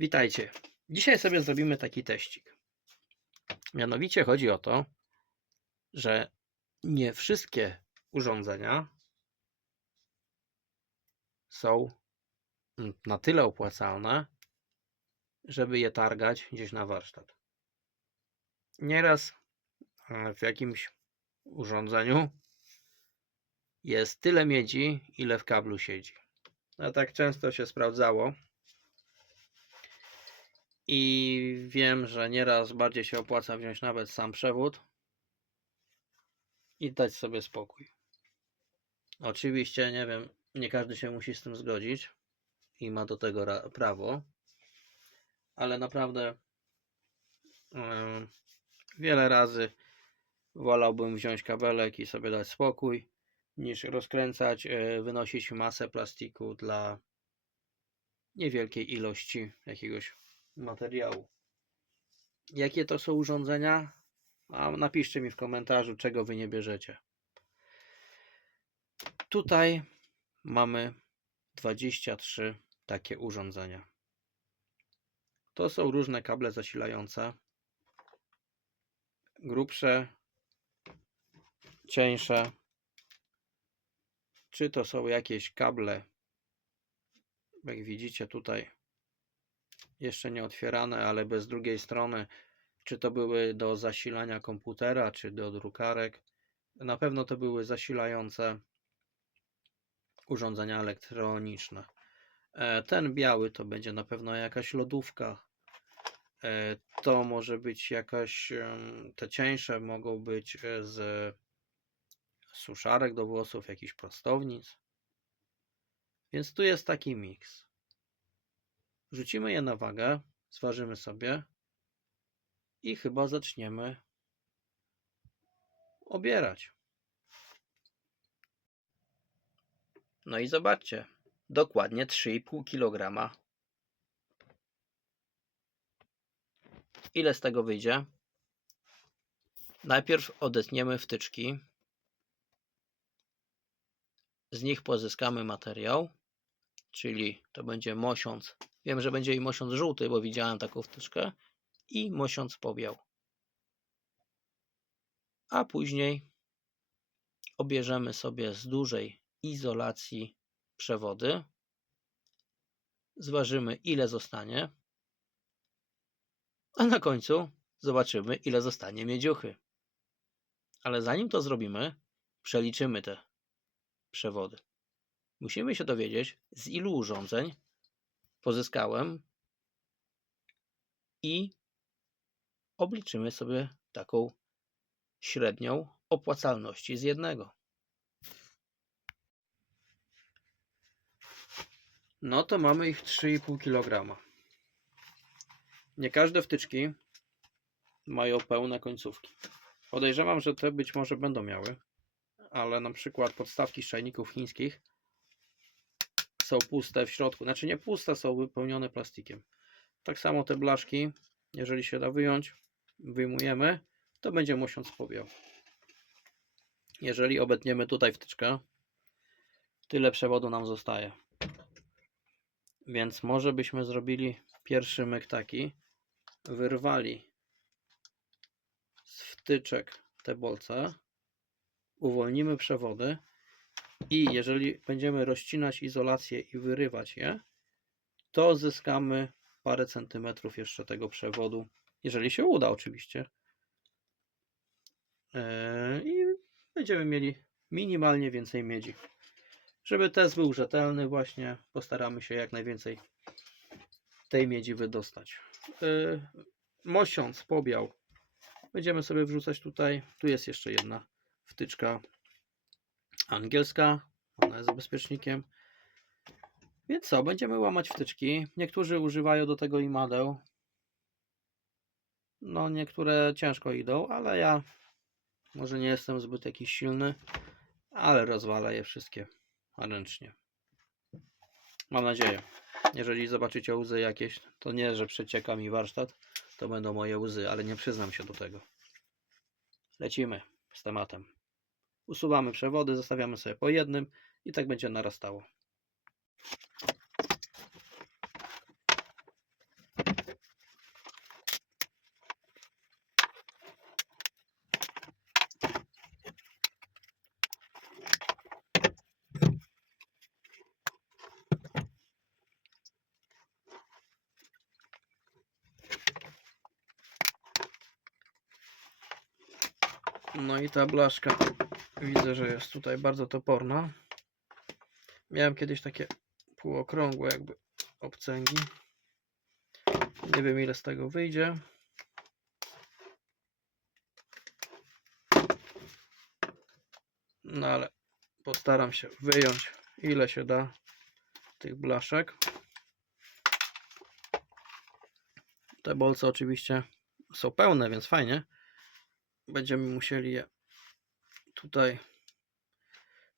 Witajcie. Dzisiaj sobie zrobimy taki teścik. Mianowicie chodzi o to, że nie wszystkie urządzenia są na tyle opłacalne, żeby je targać gdzieś na warsztat. Nieraz e, w jakimś urządzeniu jest tyle miedzi, ile w kablu siedzi. A tak często się sprawdzało. I wiem, że nieraz bardziej się opłaca wziąć nawet sam przewód i dać sobie spokój. Oczywiście, nie wiem, nie każdy się musi z tym zgodzić i ma do tego ra- prawo, ale naprawdę wiele razy wolałbym wziąć kabelek i sobie dać spokój, niż rozkręcać, e, wynosić masę plastiku dla niewielkiej ilości jakiegoś materiału. Jakie to są urządzenia? A napiszcie mi w komentarzu, czego wy nie bierzecie. Tutaj mamy 23 takie urządzenia. To są różne kable zasilające. Grubsze, cieńsze. Czy to są jakieś kable? Jak widzicie tutaj jeszcze nie otwierane, ale bez drugiej strony, czy to były do zasilania komputera, czy do drukarek. Na pewno to były zasilające urządzenia elektroniczne. E, Ten biały to będzie na pewno jakaś lodówka. E, To może być jakaś, te cieńsze mogą być e, z suszarek do włosów, jakichś prostownic. Więc tu jest taki miks. Rzucimy je na wagę, zważymy sobie i chyba zaczniemy obierać. No i zobaczcie, dokładnie 3,5 kg. Ile z tego wyjdzie? Najpierw odetniemy wtyczki. Z nich pozyskamy materiał, czyli to będzie mosiąc Wiem, że będzie i mosiąc żółty, bo widziałem taką wtyczkę. I mosiąc pobiał. A później obierzemy sobie z dużej izolacji przewody. Zważymy, ile zostanie. A na końcu zobaczymy, ile zostanie miedziuchy. Ale zanim to zrobimy, przeliczymy te przewody. Musimy się dowiedzieć, z ilu urządzeń pozyskałem i obliczymy sobie taką średnią opłacalności z jednego. No to mamy ich 3,5 kg. Nie każde wtyczki mają pełne końcówki. Podejrzewam, że te być może będą miały, ale na przykład podstawki z chińskich są puste w środku. Znaczy nie puste, są wypełnione plastikiem. Tak samo te blaszki, jeżeli się da wyjąć, wyjmujemy, to będzie mosiąc powiał. Jeżeli obetniemy tutaj wtyczkę, tyle przewodu nam zostaje. Więc może byśmy zrobili pierwszy myk taki, wyrwali z wtyczek te bolce, uwolnimy przewody, i jeżeli będziemy rozcinać izolację i wyrywać je, to zyskamy parę centymetrów jeszcze tego przewodu, jeżeli się uda oczywiście. Eee, I będziemy mieli minimalnie więcej miedzi. Żeby test był rzetelny właśnie, postaramy się jak najwięcej tej miedzi wydostać. Eee, Mosiąc pobiał będziemy sobie wrzucać tutaj. Tu jest jeszcze jedna wtyczka angielska. Ona jest bezpiecznikiem. Więc co, będziemy łamać wtyczki. Niektórzy używają do tego imadeł. No, niektóre ciężko idą, ale ja może nie jestem zbyt jakiś silny, ale rozwalę je wszystkie ręcznie. Mam nadzieję. Jeżeli zobaczycie łzy jakieś, to nie, że przecieka mi warsztat, to będą moje łzy, ale nie przyznam się do tego. Lecimy z tematem. Usuwamy przewody, zostawiamy sobie po jednym i tak będzie narastało. No i ta blaszka widzę, że jest tutaj bardzo toporna. Miałem kiedyś takie półokrągłe jakby obcęgi. Nie wiem ile z tego wyjdzie. No ale postaram się wyjąć ile się da tych blaszek. Te bolce oczywiście są pełne, więc fajnie. Będziemy musieli je tutaj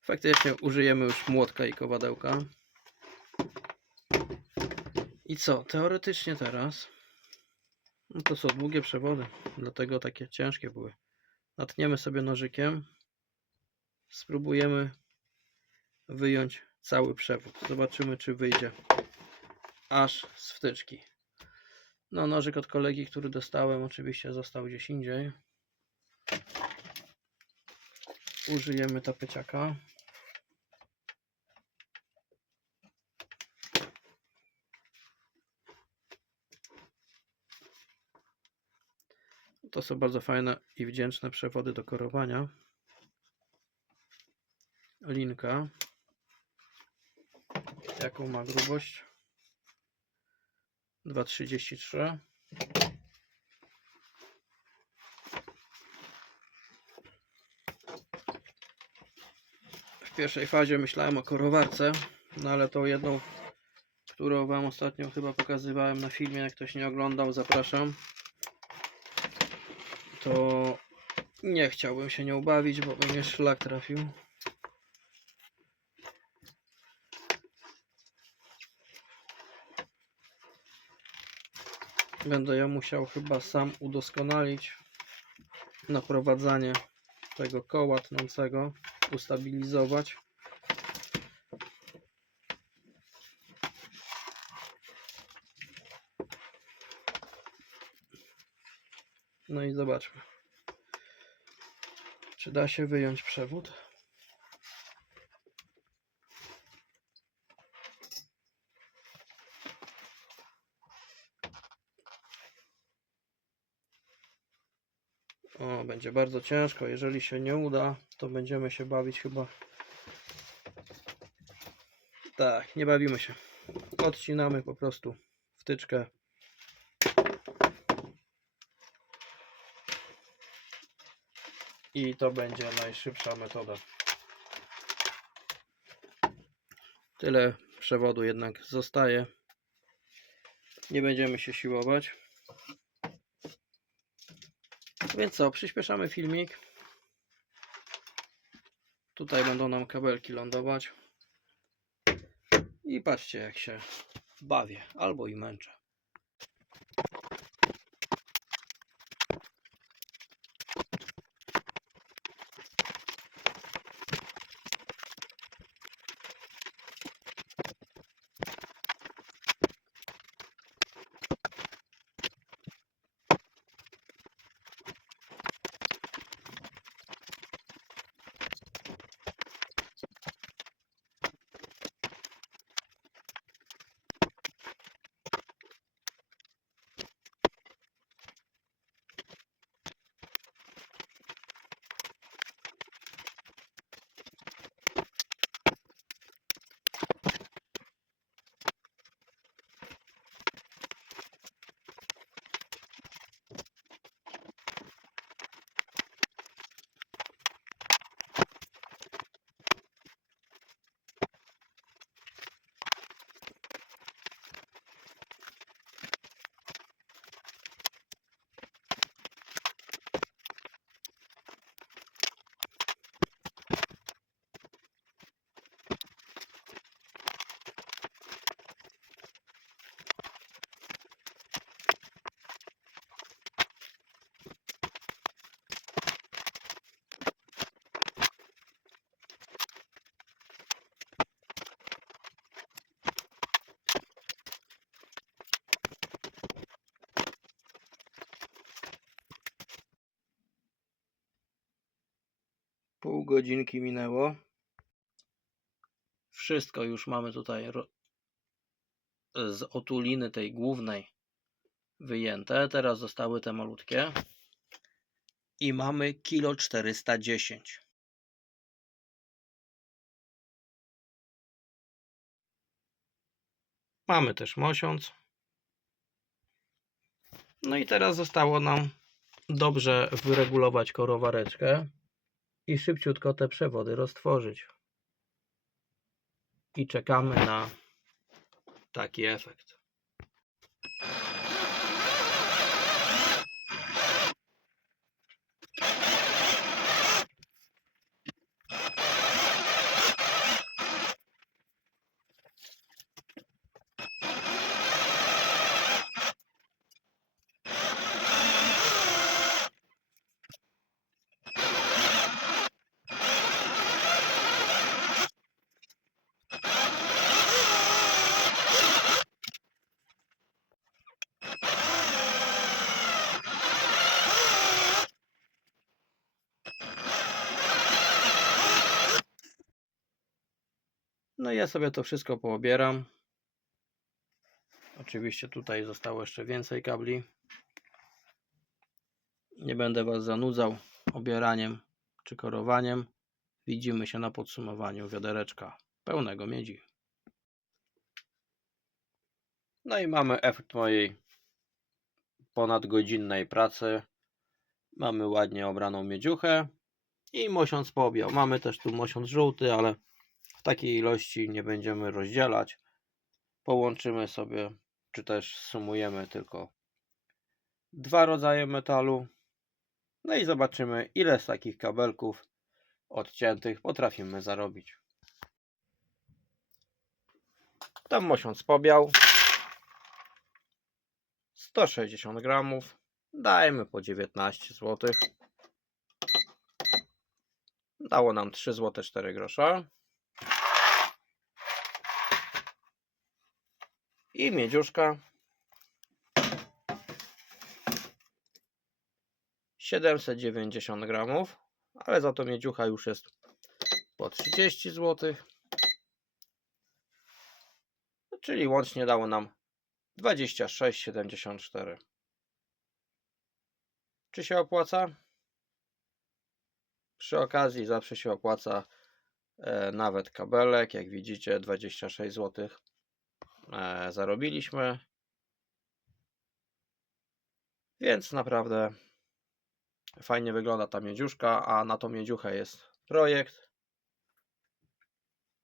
faktycznie użyjemy już młotka i kowadełka. I co? Teoretycznie teraz no to są długie przewody, dlatego takie ciężkie były. Natniemy sobie nożykiem. Spróbujemy wyjąć cały przewód. Zobaczymy, czy wyjdzie aż z wtyczki. No, nożyk od kolegi, który dostałem, oczywiście został gdzieś indziej. Użyjemy tapeciaka. To są bardzo fajne i wdzięczne przewody do korowania. Linka. Jaką ma grubość? 2,33. W pierwszej fazie myślałem o korowarce, no ale tą jedną, którą Wam ostatnio chyba pokazywałem na filmie, jak ktoś nie oglądał, zapraszam. To nie chciałbym się nią bawić, bo mnie szlak trafił. Będę ją musiał chyba sam udoskonalić. Naprowadzanie tego koła tnącego, ustabilizować. No i zobaczmy. Czy da się wyjąć przewód? O, będzie bardzo ciężko. Jeżeli się nie uda, to będziemy się bawić chyba. Tak, nie bawimy się. Odcinamy po prostu wtyczkę. I to będzie najszybsza metoda. Tyle przewodu jednak zostaje. Nie będziemy się siłować. Więc co, przyspieszamy filmik. Tutaj będą nam kabelki lądować. I patrzcie jak się bawię, albo i męczę. Pół godzinki minęło. Wszystko już mamy tutaj z otuliny tej głównej wyjęte. Teraz zostały te malutkie. i mamy kilo 410. Mamy też mosiąc. No i teraz zostało nam dobrze wyregulować korowareczkę i szybciutko te przewody roztworzyć. I czekamy na taki efekt. No i ja sobie to wszystko poobieram. Oczywiście tutaj zostało jeszcze więcej kabli. Nie będę Was zanudzał obieraniem czy korowaniem. Widzimy się na podsumowaniu wiadereczka pełnego miedzi. No i mamy efekt mojej ponadgodzinnej pracy. Mamy ładnie obraną miedziuchę i mosiąc pobiał. Mamy też tu mosiąc żółty, ale w takiej ilości nie będziemy rozdzielać. Połączymy sobie, czy też sumujemy tylko dwa rodzaje metalu. No i zobaczymy, ile z takich kabelków odciętych potrafimy zarobić. Tam mosiąc pobiał 160 gramów. Dajmy po 19 zł. Dało nam 3 zł 4 grosze. I miedziuszka 790 gramów, ale za to miedziucha już jest po 30 zł. Czyli łącznie dało nam 26,74. Czy się opłaca? Przy okazji zawsze się opłaca e, nawet kabelek. Jak widzicie 26 zł e, zarobiliśmy. Więc naprawdę fajnie wygląda ta miedziuszka, a na tą miedziuchę jest projekt.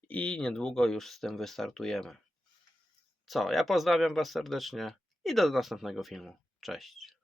I niedługo już z tym wystartujemy. Co, ja pozdrawiam Was serdecznie i do następnego filmu. Cześć.